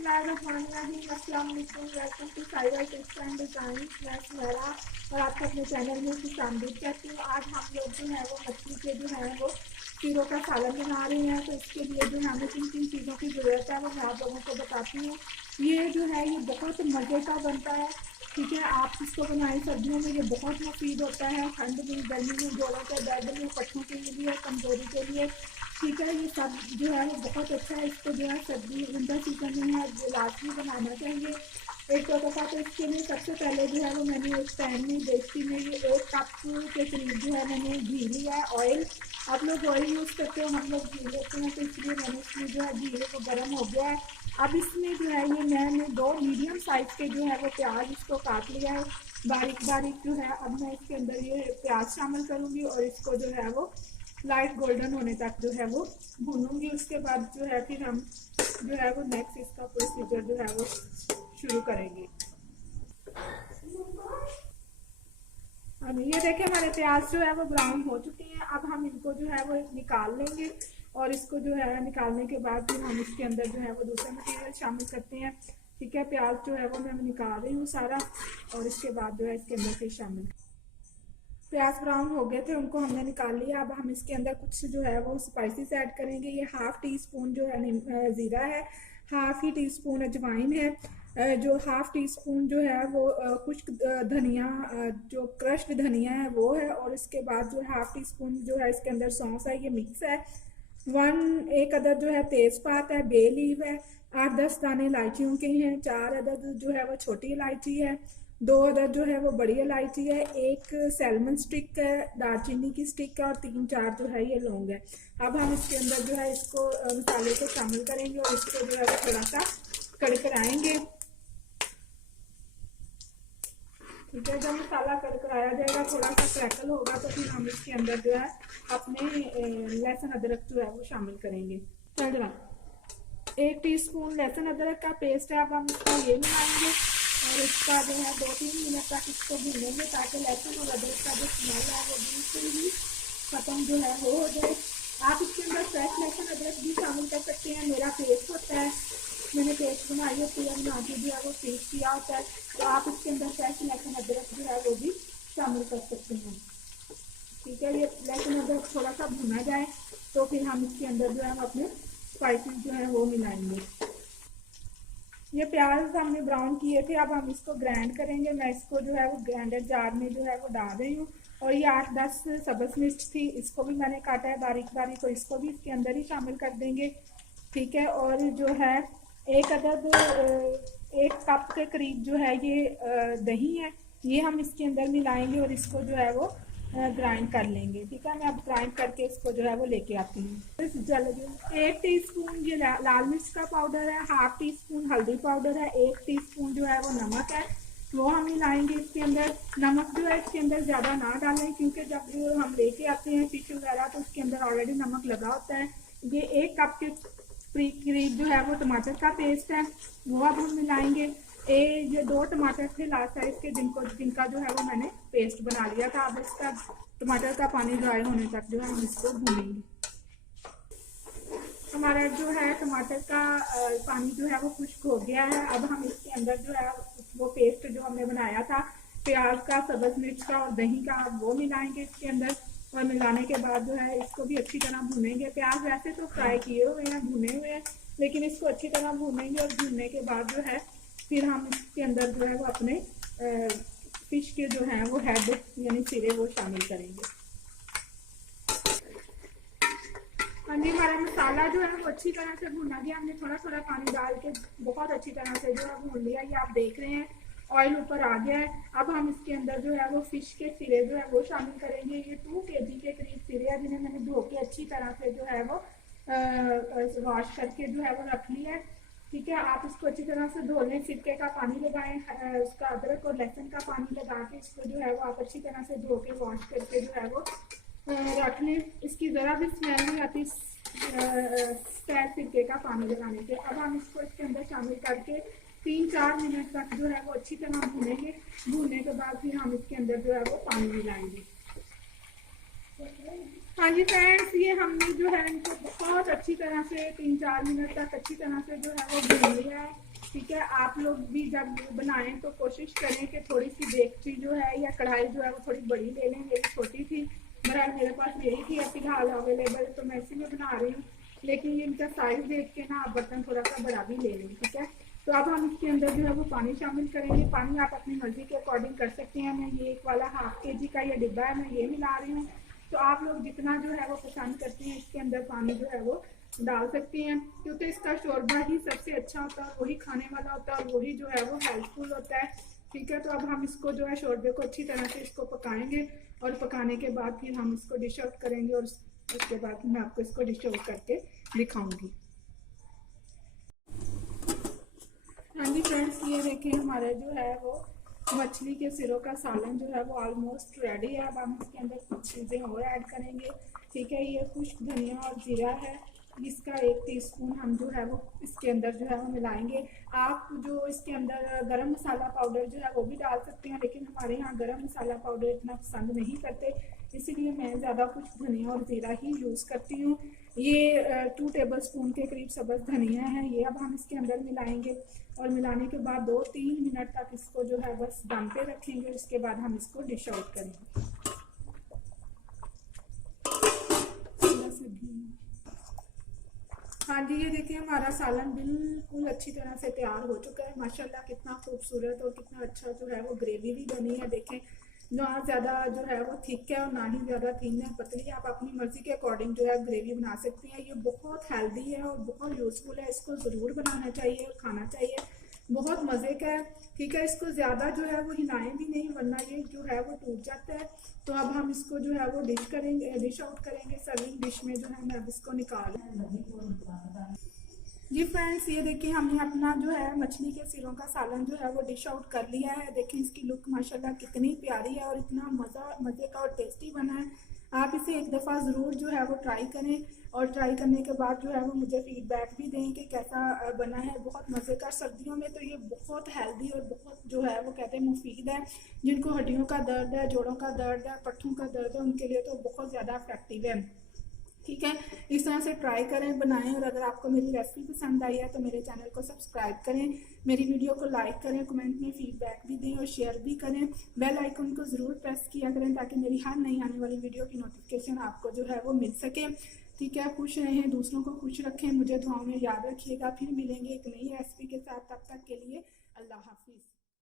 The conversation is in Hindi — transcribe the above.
बिस्मिल्लाहिर्रहमानिर्रहीम। अस्सलाम वालेकुम। Welcome to cyber tips and design. मैं सुनहरा और आपको अपने चैनल में खुशामदीद कहती हूँ। आज हम लोग जो है वो मछली के जो है वो कीड़ों का सालन बना रहे हैं। तो इसके लिए जो है हमें किन किन चीज़ों की ज़रूरत है वो मैं आप लोगों को बताती हूँ। ये जो है ये बहुत मज़े का बनता है, ठीक है। आप इसको बनाएं सर्दियों में, ये बहुत मुफीद होता है। ठंड में, गर्मी में, जोड़ों के दर्द में, पट्टों के लिए, कमजोरी के लिए, ठीक है। ये सब जो है वो बहुत अच्छा है। इसको जो है सर्दी विंटर सीजन में है लाजमी बनाना चाहिए। एक दफ़ा तो इसके लिए सबसे पहले जो है वो मैंने एक पैन में देसी में ये 1 कप के करीब जो है मैंने घी लिया है, ऑयल। आप लोग ऑयल यूज़ करते हो, हम लोग घी लेते हैं, तो इसलिए मैंने इसमें जो है घी को गर्म हो गया है। अब इसमें जो है ये मैंने 2 मीडियम साइज़ के जो है वो प्याज इसको काट लिया है बारीक बारीक जो है। अब मैं इसके अंदर ये प्याज शामिल करूँगी और इसको जो है वो लाइट गोल्डन होने तक जो है वो भूनूंगी। उसके बाद जो है फिर हम जो है वो नेक्स्ट इसका प्रोसीजर जो है वो शुरू करेंगे। अब ये देखें हमारे प्याज जो है वो ब्राउन हो चुके हैं। अब हम इनको जो है वो निकाल लेंगे और इसको जो है निकालने के बाद फिर हम इसके अंदर जो है वो दूसरा मटेरियल शामिल करते हैं, ठीक है। प्याज जो है वो मैं निकाल रही हूँ सारा और इसके बाद जो है इसके अंदर फिर शामिल। प्याज ब्राउन हो गए थे, उनको हमने निकाल लिया। अब हम इसके अंदर कुछ जो है वो स्पाइसेस ऐड करेंगे। ये 1/2 टी स्पून जो है ज़ीरा है, 1/2 ही टी स्पून अजवाइन है, जो 1/2 टी स्पून जो है वो खुश्क धनिया, जो क्रश्ड धनिया है वो है, और इसके बाद जो 1/2 टी स्पून जो है इसके अंदर सौंफ है, ये मिक्स है। 1 अदद जो है तेज़पात है, बे लीव है, 8-10 दाने इलायचियों के हैं, 4 अदद जो है वो छोटी इलायची है, 2 अदद जो है वो बड़ी इलायची है, 1 सैलमन स्टिक है, दालचीनी की स्टिक है, और 3-4 जो है ये लौंग है। अब हम इसके अंदर जो है इसको मसाले को शामिल करेंगे और इसको जो है वो थोड़ा सा कड़कड़ाएंगे, ठीक है। जब मसाला कड़कड़ाया जाएगा, थोड़ा सा क्रैकल होगा, तो फिर हम इसके अंदर जो है अपने लहसुन अदरक जो है वो शामिल करेंगे। 1 टीस्पून लहसुन अदरक का पेस्ट है। अब हम इसको ये मिलाएंगे और इसका जो है 2-3 मिनट तक इसको भूनेंगे ताकि लहसुन और अदरक का जो स्मेल है वो बिल्कुल ही खत्म जो है हो जाए। आप इसके अंदर फ्रेश लहसुन अदरक भी शामिल कर सकते हैं। मेरा पेस्ट होता है, मैंने पेस्ट बनाई होती है, बना के जो है वो पेस्ट किया होता है, तो आप इसके अंदर फ्रेश लहसुन अदरक जो है वो भी शामिल कर सकते हैं, ठीक है। ये लहसुन अदरक थोड़ा सा भुना जाए तो फिर हम इसके अंदर जो है अपने स्पाइसेस जो है वो मिलाएंगे। ये प्याज हमने ब्राउन किए थे, अब हम इसको ग्राइंड करेंगे। मैं इसको जो है वो ग्राइंडर जार में जो है वो डाल रही हूँ। और ये 8-10 सब्ज़ मिर्च थी, इसको भी मैंने काटा है बारीक बारीक, तो इसको भी इसके अंदर ही शामिल कर देंगे, ठीक है। और जो है 1 कप के करीब जो है ये दही है, ये हम इसके अंदर मिलाएंगे और इसको जो है वो ग्राइंड कर लेंगे, ठीक है। मैं अब ग्राइंड करके इसको जो है वो लेके आती हूँ। 1 टीस्पून ये लाल मिर्च का पाउडर है, 1/2 टीस्पून हल्दी पाउडर है, 1 टीस्पून जो है वो नमक है, वो हम मिलाएंगे इसके अंदर। नमक जो है इसके अंदर ज़्यादा ना डालें, क्योंकि जब जो हम लेके आते हैं फिश वगैरह तो उसके अंदर ऑलरेडी नमक लगा होता है। ये 1 कप के करीब जो है वो टमाटर का पेस्ट है, वो अब हम मिलाएंगे। ये 2 टमाटर थे लास्ट साइज के, जिनका जो है वो मैंने पेस्ट बना लिया था। अब इसका टमाटर का पानी ड्राई होने तक जो है हम इसको भूनेंगे। हमारा जो है टमाटर का पानी जो है वो खुश्क हो गया है। अब हम इसके अंदर जो है वो पेस्ट जो हमने बनाया था प्याज का, सब्ज़ मिर्च का और दही का, वो मिलाएंगे इसके अंदर। और मिलाने के बाद जो है इसको भी अच्छी तरह भूनेंगे। प्याज वैसे तो फ्राई किए हुए हैं, भुने हुए हैं, लेकिन इसको अच्छी तरह भूनेंगे। और भूनने के बाद जो है फिर हम इसके अंदर जो है वो अपने फिश के जो है वो हेड यानी सिरे वो शामिल करेंगे। हाँ जी, हमारा मसाला जो है वो अच्छी तरह से भुना गया। हमने थोड़ा थोड़ा पानी डाल के बहुत अच्छी तरह से जो है भून लिया। ये आप देख रहे हैं ऑयल ऊपर आ गया है। अब हम इसके अंदर जो है वो फिश के सिरे जो है वो शामिल करेंगे। ये 2 kg के करीब सिरे है, जिन्हें मैंने धो के अच्छी तरह से जो है वो वॉश करके जो है वो रख लिया है, ठीक है। आप इसको अच्छी तरह से धो लें, सिरके का पानी लगाएं, उसका अदरक और लहसुन का पानी लगा के इसको जो है वो आप अच्छी तरह से धो के वॉश करके जो है वो रख लें। इसकी ज़रा भी स्मेल नहीं आती सिरके का पानी लगाने से। अब हम इसको इसके अंदर शामिल करके 3-4 मिनट तक जो है वो अच्छी तरह भूनेंगे। भूनने के बाद फिर हम इसके अंदर जो है वो पानी मिलाएंगे। हाँ जी फ्रेंड्स, ये हमने जो है इनको बहुत अच्छी तरह से 3-4 मिनट तक अच्छी तरह से जो है वो भून लिया है। ठीक है, आप लोग भी जब बनाएं तो कोशिश करें कि थोड़ी सी देगची जो है या कढ़ाई जो है वो थोड़ी बड़ी ले लें। मेरी छोटी थी, मेरे पास यही थी फिलहाल अवेलेबल, तो मैं इसी में बना रही हूँ। लेकिन इनका साइज देख के ना आप बर्तन थोड़ा सा बड़ा भी ले लें। ठीक है, तो अब हम इसके अंदर जो है वो पानी शामिल करेंगे। पानी आप अपनी मर्जी के अकॉर्डिंग कर सकते हैं। मैं ये एक वाला 1/2 kg का ये डिब्बा है, मैं ये मिला रही हूँ। तो आप लोग जितना जो है वो पसंद करते हैं इसके अंदर पानी जो है वो डाल सकती हैं, क्योंकि इसका शोरबा ही सबसे अच्छा होता है, वही खाने वाला होता है और वही जो है वो हेल्पफुल होता है। ठीक है, तो अब हम इसको जो है शोरबे को अच्छी तरह से इसको पकाएंगे और पकाने के बाद फिर हम इसको डिश आउट करेंगे और उसके बाद मैं आपको इसको डिश आउट करके दिखाऊंगी। हाँ जी फ्रेंड्स, ये देखें हमारे जो है वो मछली के सिरों का सालन जो है वो ऑलमोस्ट रेडी है। अब हम इसके अंदर कुछ चीज़ें और ऐड करेंगे। ठीक है, ये खुश्क धनिया और जीरा है, इसका 1 टीस्पून हम जो है वो इसके अंदर जो है वो मिलाएंगे। आप जो इसके अंदर गरम मसाला पाउडर जो है वो भी डाल सकते हैं, लेकिन हमारे यहाँ गरम मसाला पाउडर इतना पसंद नहीं करते, इसीलिए मैं ज़्यादा कुछ धनिया और जीरा ही यूज़ करती हूँ। ये 2 टेबलस्पून के करीब सब्ज़ धनिया है, ये अब हम इसके अंदर मिलाएंगे और मिलाने के बाद 2-3 मिनट तक इसको जो है बस दम पे रखेंगे। उसके बाद हम इसको डिश आउट करेंगे। हाँ जी, ये देखिए हमारा सालन बिल्कुल अच्छी तरह से तैयार हो चुका है। माशाल्लाह कितना खूबसूरत और कितना अच्छा जो है वो ग्रेवी भी बनी है। देखें, ना ज़्यादा जो है वो थिक है और ना ही ज़्यादा थीन है, पतली। आप अपनी मर्जी के अकॉर्डिंग जो है ग्रेवी बना सकती हैं। ये बहुत हेल्दी है और बहुत यूज़फुल है, इसको ज़रूर बनाना चाहिए और खाना चाहिए, बहुत मज़े का है। ठीक है, इसको ज़्यादा जो है वो हिलाएं भी नहीं, वरना ये जो है वो टूट जाता है। तो अब हम इसको जो है वो डिश आउट करेंगे सर्विंग डिश में। जो है मैं अब इसको निकाल जी फ्रेंड्स, ये देखिए हमने अपना जो है मछली के सिरों का सालन जो है वो डिश आउट कर लिया है। देखें इसकी लुक माशाल्लाह कितनी प्यारी है और इतना मज़े का और टेस्टी बना है। आप इसे एक दफ़ा ज़रूर जो है वो ट्राई करें और ट्राई करने के बाद जो है वो मुझे फीडबैक भी दें कि कैसा बना है। बहुत मज़े का, सर्दियों में तो ये बहुत हेल्दी और बहुत जो है वो कहते हैं मुफीद है। जिनको हड्डियों का दर्द है, जोड़ों का दर्द है, पट्ठों का दर्द है, उनके लिए तो बहुत ज़्यादा इफेक्टिव है। ठीक है, इस तरह से ट्राई करें, बनाएं। और अगर आपको मेरी रेसिपी पसंद आई है तो मेरे चैनल को सब्सक्राइब करें, मेरी वीडियो को लाइक करें, कमेंट में फीडबैक भी दें और शेयर भी करें। बेल आइकन को ज़रूर प्रेस किया करें ताकि मेरी हर नई आने वाली वीडियो की नोटिफिकेशन आपको जो है वो मिल सके। ठीक है, खुश रहें, दूसरों को खुश रखें, मुझे दुआओं में याद रखिएगा। फिर मिलेंगे एक नई रेसिपी के साथ, तब तक के लिए अल्लाह हाफिज़।